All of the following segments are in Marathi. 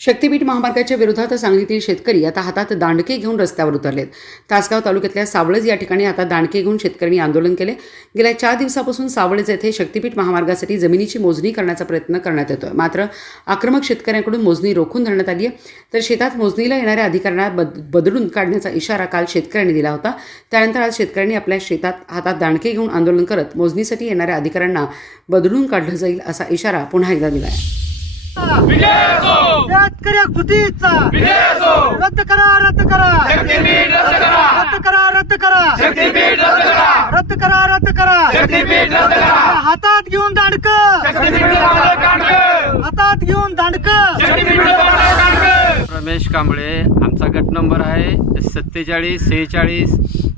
शक्तीपीठ महामार्गाच्या विरोधात सांगलीतील शेतकरी आता हातात दांडके घेऊन रस्त्यावर उतरलेत. तासगाव तालुक्यातल्या सावळज या ठिकाणी आता दांडके घेऊन शेतकऱ्यांनी आंदोलन केले. गेल्या चार दिवसापासून सावळज येथे शक्तीपीठ महामार्गासाठी जमिनीची मोजणी करण्याचा प्रयत्न करण्यात येतोय. मात्र आक्रमक शेतकऱ्यांकडून मोजणी रोखून धरण्यात आली आहे तर शेतात मोजणीला येणाऱ्या अधिकाऱ्यांना बद बदलून काढण्याचा इशारा काल शेतकऱ्यांनी दिला होता. त्यानंतर आज शेतकऱ्यांनी आपल्या शेतात हातात दांडके घेऊन आंदोलन करत मोजणीसाठी येणाऱ्या अधिकाऱ्यांना बदलून काढलं जाईल असा इशारा पुन्हा एकदा दिला आहे शेतकरी कृतीचा रद्द करा रद्द करा. रद्द करा! रद्द करा रद्द करा. रद्द करा! हातात घेऊन दांडक. हातात घेऊन दांडक. रमेश कांबळे आमचा गट नंबर आहे सत्तेचाळीस सेहेचाळीस.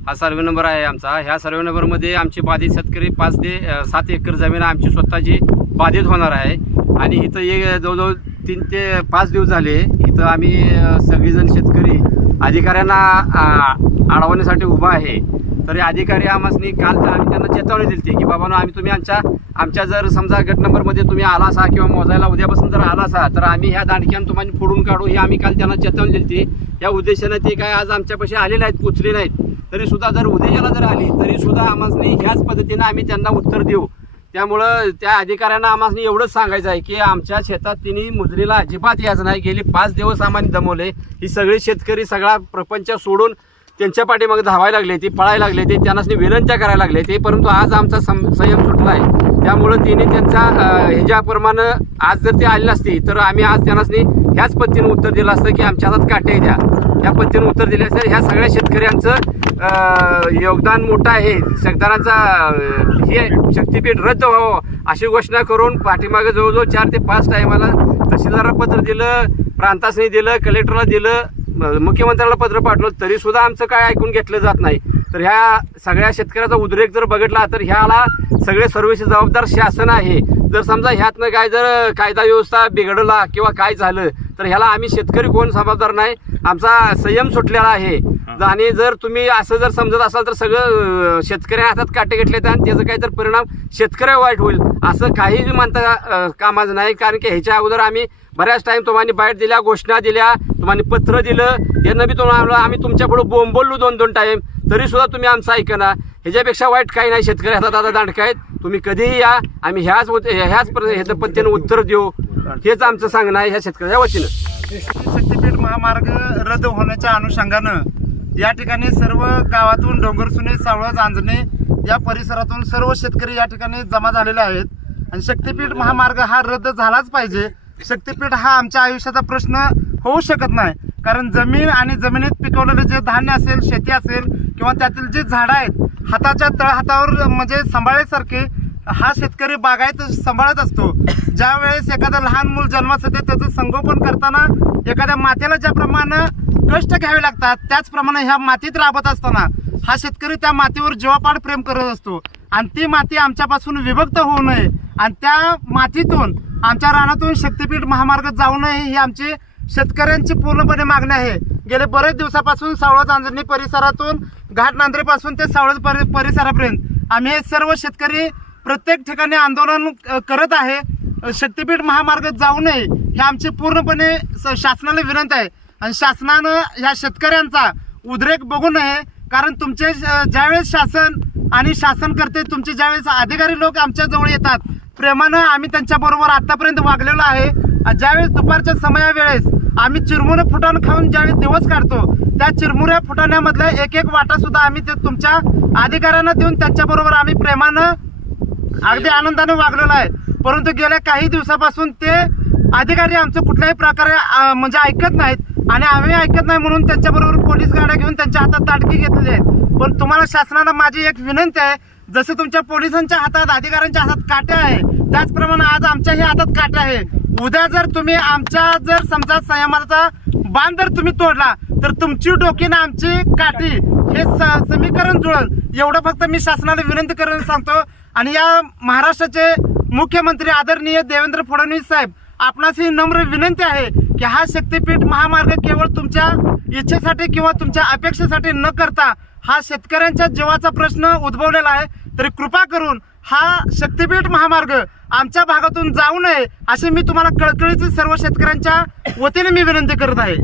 हा सर्वे नंबर आहे आमचा. ह्या सर्वे नंबरमध्ये आमची बाधित शेतकरी पाच ते सात एकर जमीन आमची स्वतःची बाधित होणार आहे. आणि इथं एक जवळजवळ तीन ते पाच दिवस झाले इथं आम्ही सगळेजण शेतकरी अधिकाऱ्यांना अडवण्यासाठी उभा आहे. तरी अधिकारी आम्हाला काल तर आम्ही त्यांना चेतावणी दिली की बाबा आम्ही तुम्ही आमच्या आमच्या जर समजा गट नंबरमध्ये तुम्ही आला असा किंवा मोजायला उद्यापासून जर आला असा तर आम्ही ह्या दांडक्यानं तुम्हाला फोडून काढू ही आम्ही काल त्यांना चेतावणी दिली या उद्देशाने ते काय आज आमच्यापाशी आले नाहीत पोचले नाहीत. तरीसुद्धा जर उद्याला जर आली तरीसुद्धा आम्हाला ह्याच पद्धतीनं आम्ही त्यांना उत्तर देऊ. त्यामुळं त्या अधिकाऱ्यांना आम्हाला एवढंच सांगायचं आहे की आमच्या शेतात तिने मुजरीला अजिबात याच नाही गेली. पाच दिवस आम्हाला दमवले. ही सगळे शेतकरी सगळा प्रपंच सोडून त्यांच्या पाठीमागे धावायला लागले ते पळायला लागले ते त्यांना विनंत्या करायला लागले ते परंतु आज आमचा सं संयम सुटला आहे. त्यामुळं तिने त्यांचा ह्याच्याप्रमाणे आज जर ते आले नसते तर आम्ही आज त्यांना ह्याच पद्धतीने उत्तर दिलं असतं की आमच्या हातात काटे द्या. या पद्धतीने उत्तर दिले असतं ह्या सगळ्या शेतकऱ्यांचं योगदान मोठं आहे. शेतकऱ्यांचा हे शक्तीपीठ रद्द व्हावं अशी घोषणा करून पाठीमागे जवळजवळ चार ते पाच टायमाला तहसीलदारला पत्र दिलं प्रांतासनी दिलं कलेक्टरला दिलं मुख्यमंत्र्याला पत्र पाठवलं तरी सुद्धा आमचं काय ऐकून घेतलं जात नाही. तर ह्या सगळ्या शेतकऱ्याचा उद्रेक जर बघितला तर ह्याला सगळे सर्वेचे जबाबदार शासन आहे. जर समजा ह्यातनं काय जर कायदा व्यवस्था बिघडला किंवा काय झालं तर ह्याला आम्ही शेतकरी कोण जबाबदार नाही? आमचा संयम सुटलेला आहे. आणि जर तुम्ही असं जर समजत असाल तर सगळं शेतकऱ्या हातात काटे घेतले तर त्याचा काहीतरी परिणाम शेतकऱ्या वाईट होईल असं काही अं, कामाचं नाही. कारण की ह्याच्या अगोदर आम्ही बऱ्याच टाइम तुम्हाला बाईट दिल्या घोषणा दिल्या तुम्हाला पत्र दिलं. यांना बी तुम्हाला आम्ही तुमच्यापुढे बोंब बोललो दोन दोन टाइम तरी सुद्धा तुम्ही आमचं ऐकना ह्याच्यापेक्षा वाईट काही नाही. शेतकरी हातात आता दांडक आहेत. तुम्ही कधीही या आम्ही ह्याच ह्याच प्र- ह्याचं पद्धतीनं उत्तर देऊ. हेच आमचं सांगणं आहे ह्या शेतकऱ्याच्या वतीनं. शक्तीपीठ महामार्ग रद्द होण्याच्या अनुषंगानं या ठिकाणी सर्व गावातून डोंगरसुने सावळ जांजणे या परिसरातून सर्व शेतकरी या ठिकाणी जमा झालेले आहेत. आणि शक्तीपीठ महामार्ग हा रद्द झालाच पाहिजे. शक्तीपीठ हा आमच्या आयुष्याचा प्रश्न होऊ शकत नाही. कारण जमीन आणि जमिनीत पिकवलेलं जे धान्य असेल शेती असेल किंवा त्यातील जे झाडं आहेत हाताच्या तळहातावर म्हणजे सांभाळल्यासारखे हा शेतकरी बागायत सांभाळत असतो. ज्या वेळेस एखादं लहान मूल जन्मास येते त्याचं संगोपन करताना एखाद्या मातेला ज्याप्रमाणे कष्ट घ्यावे लागतात त्याचप्रमाणे ह्या मातीत राबत असताना हा शेतकरी त्या मातीवर जीवापाड प्रेम करत असतो. आणि ती माती आमच्यापासून विभक्त होऊ नये आणि त्या मातीतून आमच्या रानातून शक्तीपीठ महामार्ग जाऊ नये ही आमची शेतकऱ्यांची पूर्णपणे मागणी आहे. गेले बरेच दिवसापासून सावळज आंजणी परिसरातून घाट नांद्रेपासून ते सावळज परि परिसरापर्यंत. आम्ही हे सर्व शेतकरी प्रत्येक ठिकाणी आंदोलन करत आहे. शक्तीपीठ महामार्ग जाऊ नये हे आमची पूर्णपणे स- शासनाला विनंती आहे. आणि शासनानं ह्या शेतकऱ्यांचा उद्रेक बघू नये कारण तुमचे ज्यावेळेस शासन आणि शासनकर्ते तुमचे ज्यावेळेस अधिकारी लोक आमच्याजवळ येतात प्रेमानं आम्ही त्यांच्याबरोबर आतापर्यंत वागलेलो आहे. ज्यावेळेस दुपारच्या समयावेळेस आम्ही चिरमुरे फुटाण खाऊन ज्यावेळी दिवस काढतो त्या चिरमुऱ्या फुटाण्यामधला एक एक वाटा सुद्धा आम्ही ते तुमच्या अधिकाऱ्यांना देऊन त्यांच्याबरोबर आम्ही प्रेमानं अगदी आनंदाने वागलेलो आहे. परंतु गेल्या काही दिवसापासून ते अधिकारी आमचं कुठल्याही प्रकारे म्हणजे ऐकत नाहीत आणि आम्ही ऐकत नाही म्हणून त्यांच्याबरोबर पोलीस गाड्या घेऊन त्यांच्या हातात ताटकी घेतलेली आहेत. पण तुम्हाला शासनाला माझी एक विनंती आहे जसं तुमच्या पोलिसांच्या हातात अधिकाऱ्यांच्या हातात काटे आहे त्याचप्रमाणे आज आमच्याही हातात काटे आहे. उद्या जर तुम्ही आमच्या जर समजा संयमाचा बांध जर तुम्ही तोडला तर तुमची डोकी ना आमची काठी. हे स- समीकरण जुळल. एवढं फक्त मी शासनाला विनंती करून सांगतो. आणि या महाराष्ट्राचे मुख्यमंत्री आदरणीय देवेंद्र फडणवीस साहेब आपणास ही नम्र विनंती आहे की हा शक्तीपीठ महामार्ग केवळ तुमच्या इच्छेसाठी किंवा तुमच्या अपेक्षेसाठी न करता हा शेतकऱ्यांच्या जीवाचा प्रश्न उद्भवलेला आहे. तरी कृपा करून हा शक्तीपीठ महामार्ग आमच्या भागातून जाऊ नये असे मी तुम्हाला कळकळीचे सर्व शेतकऱ्यांच्या वतीने मी विनंती करत आहे.